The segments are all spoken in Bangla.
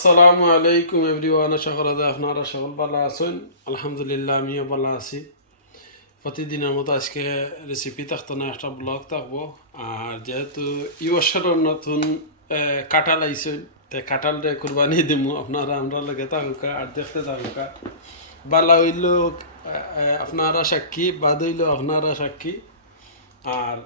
আসসালামু আলাইকুম এভরিওয়ান, আশা করা যায় আপনারা সকল ভালো আছেন। আলহামদুলিল্লাহ আমিও ভালো আছি। প্রতিদিনের মতো আজকে রেসিপি থাকতো না, একটা ব্লগ থাকবো। আর যেহেতু এই বছরের নতুন কাঁঠাল আইসেন, তাই কাঁঠালটা কোরবানি দিব। আপনারা আমরা লগে থাকুকা আর দেখতে থাকুকা। ভালো হইল আপনারা সাক্ষী, বাদ হইল আপনারা সাক্ষী। আর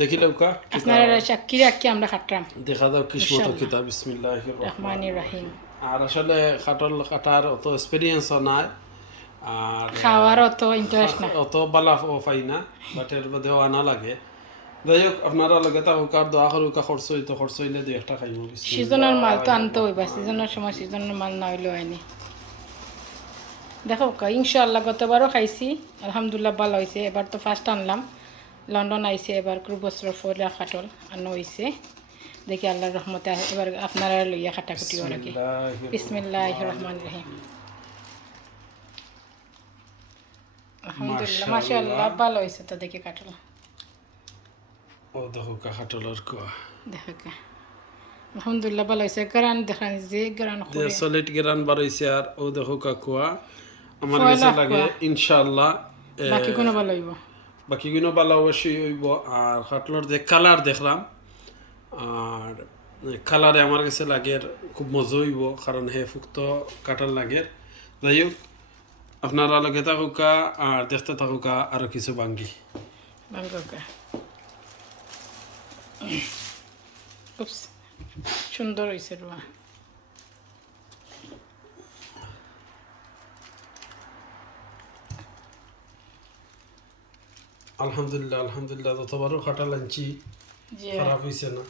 দেখিলেও কা আপনারা সাক্ষী রাখি আমরা খাটলাম। দেখা দাও কিসমত কিতাব বিসমিল্লাহির রহমানির রহিম। আর আসলে কাঠল কাটার অত এক্সপিরিয়েন্সও নাই, আর খাওয়ার অত ইন্টারেস্ট না, অত বালা পাই না, বাট এর মধ্যেও আনা লাগে। যাই হোক, আপনারা লগে থাকুক আর দোয়া করুক, খরচ হইতো খরচ হইলে দুই একটা খাইব। সিজনের মাল তো আনতে হইবা, সিজনের সময় সিজনের মাল না হইলেও হয়নি। দেখো ইনশাআল্লাহ গতবারও খাইছি, আলহামদুলিল্লাহ ভালো হয়েছে। এবার তো ফার্স্ট আনলাম, লন্ডন আইছে, এবার খুব বছর ফলে কাটল আনো হয়েছে। দেখি আল্লাহর রহমতে এবার আপনারা লইয়া কাটাকুটি ওরা কি। বিসমিল্লাহির রহমানির রহিম। আলহামদুলিল্লাহ মাশাআল্লাহ ভালো হয়েছে। তো দেখি কাটল, ও দেখো কাঠলের কোয়া, দেখো আলহামদুলিল্লাহ ভালো হয়েছে। গ্রান দেখান যে গ্রান করে সলিড গ্রান বার হইছে। আর ও দেখো কাকুয়া আমার কাছে লাগে ইনশাআল্লাহ বাকি কোনো ভালো হইব, বাকি গুলো ভালো অবশ্যই হইব। আর কাঠলের যে কালার দেখলাম, আর কালারে আমার কাছে লাগে খুব মজা হইব, কারণ হে ফুক্ত কাটার লাগে। যাই হোক, আপনারা লগে থাকুকা আর দেখতে থাকুকা আরো কিছু বাঙ্গি। খুব সুন্দর হয়েছে রুয়া। আলহামদুলিল্লাহ আলহামদুলিল্লাহ, যতবারও কাটা লাঞ্চি খারাপ হয়েছে না,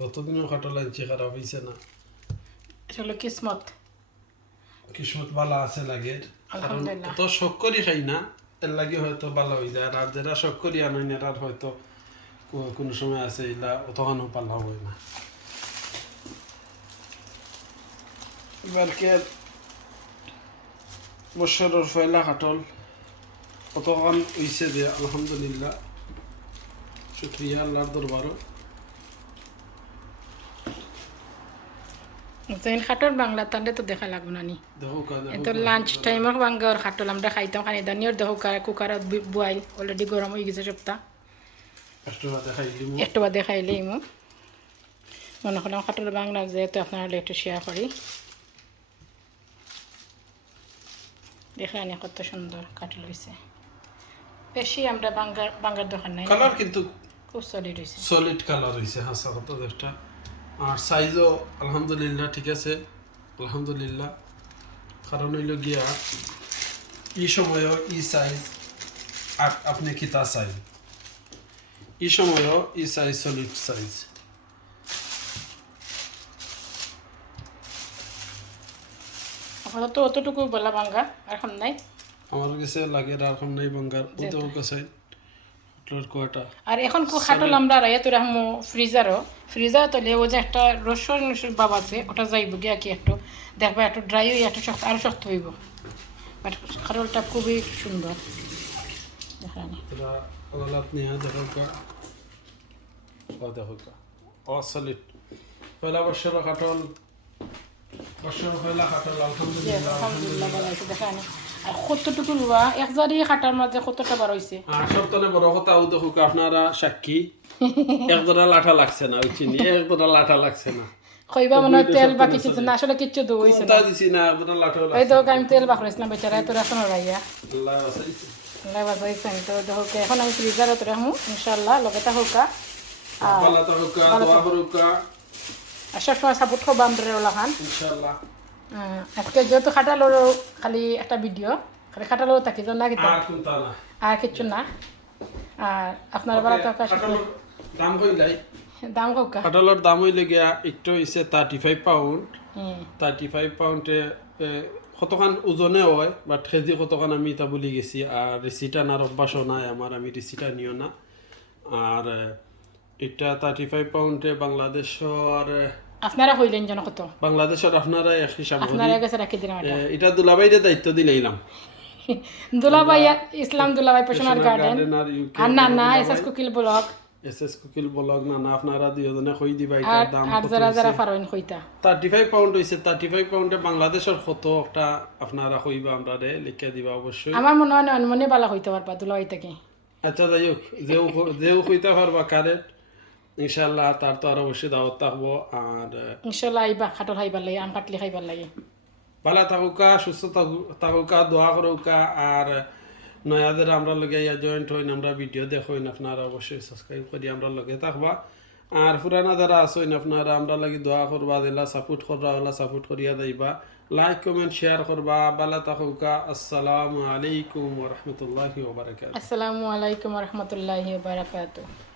যতদিনও কাটা লাঞ্চি খারাপ হয়েছে না। আসলে কিসমত কিসমত ভালো আছে লাগে, কারণ অত শখ করি খাই না, এর লাগে হয়তো ভালো হয়ে যায়। আর যারা শখ করি আনেন এরার হয়তো কোনো সময় আছে এলা অতখানো পাল্লা হয় না। এবারকে বছরের পয়লা কাটল অতখান হয়েছে যে আলহামদুলিল্লাহ, শুক্রিয়া আল্লাহর দরবারও। খাটল বাংলা তাহলে তো দেখা লাগবে না নি। তো লাঞ্চ টাইমও বাঙ্গার খাটল আমরা খাইতাম খানি দানিয়ার দেখো কুকারত বয়েল অলরেডি গরম হয়ে গেছে সপ্তাহ। একটু বাদে খাইলেই মনে করলাম খাটল বাংলা যেহেতু আপনারা একটু শেয়ার করি। দেখলেন কত সুন্দর কাটল হয়েছে। বেশি আমরা বাঙ্গার দোকান নাই, কালার কিন্তু খুব সলিড হয়েছে, সলিড কালার হয়েছে হাসা কত একটা। আর সাইজও আলহামদুলিল্লাহ ঠিক আছে, আলহামদুলিল্লাহ। কারণ হইল গিয়া এই সময়ও ই সাইজ আপনি কিতা চাই, এই সময়ও ই সাইজ সলিড সাইজ। আপাতত অতটুকু বলা বাঙ্গা আর খাম নাই। আমার কাছে লাগে আর খাম নাই বাঙ্গার ওদের কাছে কোয়াটা। আর এখন খাটল আমরা রাইয়া তো রাখবো ফ্রিজারও তলে ও যে একটা রসুন বাব আছে ওটা যাইব গিয়া কি একটু দেখবা একটু ড্রাই হয়ে একটু শক্ত আরো শক্ত হইব। বাট খাটলটা খুবই সুন্দর। দেখানি সলিড পয়লা বছর কাটল, বছর পয়লা কাটল আলহামদুলিল্লাহ ভালো হয়েছে। দেখানি আর কতটুকু রুয়া এক জারি খাটার মাঝে কতটা বার হয়েছে। আর সবতনে বড় কথা ও দেখো আপনারা সাক্ষী, একজোড়া লাঠা লাগছে না, চিনি একজোড়া লাঠা লাগছে না। কইবা মনে হয় তেল বা কিছু না, আসলে কিচ্ছু দো হইছে না, দিছি না একজোড়া লাঠা। ওই তো আমি তেল বাখরাইছিলাম বেচারা তো রাখনো রাইয়া আল্লাহ বাঁচাইছে, আল্লাহ বাঁচাইছে। আমি তো দেখো এখন আমি ফ্রিজারত রাখবো ইনশাআল্লাহ লগেটা হোকা পালাতা হোকা দোয়া করুকা আর সবসময় সাপোর্ট করবো আমরা ওলাখান ইনশাআল্লাহ। আজকে যেহেতু খাটালোরও খালি একটা ভিডিও, খালি খাটালোরও থাকি তো না কিতা আর কিচ্ছু না। আর আপনার বেলা তো দাম কইলাই, দাম হোকা কাটলের দাম হইলে গিয়া একটু হইছে 35 পাউন্ড। 35 পাউন্ডে কতখান ওজনে হয়, বাট কেজি কতখান আমি এটা বলি গেছি। আর রিসিট আনার অভ্যাসও নাই আমার, আমি রিসিট আনিও না। আর এটা 35 পাউন্ডে বাংলাদেশের আপনারা হইলেন যেন কত বাংলাদেশের আপনারা এক হিসাব আপনারা কাছে রাখি দিলাম। এটা দুলাভাইরে দায়িত্ব দিলাইলাম। দুলাভাই ইসলাম দুলাভাই পেশনার গার্ডেন আর না না এসএস কুকিল ব্লগ এসএস কুকিল ব্লগ না আপনারা দুজনে কই দিবা আর এটার দাম আর কত যারা যারা হইছে পারেন কইতা 35 পাউন্ড হইছে 35 পাউন্ডে বাংলাদেশের কত একটা আপনারা কইবা আমরা লিখে দিবা অবশ্যই আমার মনে হয় অনমনে বালা হইতে পারবা দুলা হইতে কি আচ্ছা যাই হোক যেও কইতে পারবা কারেক্ট ইনশাআল্লাহ তার তো আর অবশ্যই দাওয়াত থাকবো আর ইনশাল্লাহ আইবা খাটল খাইবার লাগে আম কাটলি খাইবার লাগে ভালো থাকুকা সুস্থ থাকুকা দোয়া করুকা আর নয়াদের আমরা লগে ইয়া জয়েন্ট হইন আমরা ভিডিও দেখইন আপনারা অবশ্যই সাবস্ক্রাইব করি আমরা লগে থাকবা আর পুরানা যারা আসইন আপনারা আমরা লাগি দোয়া করবা দিলা সাপোর্ট করবা ওলা সাপোর্ট করিয়া যাইবা লাইক কমেন্ট শেয়ার করবা ভালো থাকুকা আসসালামু আলাইকুম ওয়া রাহমাতুল্লাহি ওয়া বারাকাতুহু আসসালামু আলাইকুম ওয়া রাহমাতুল্লাহি ওয়া বারাকাতুহু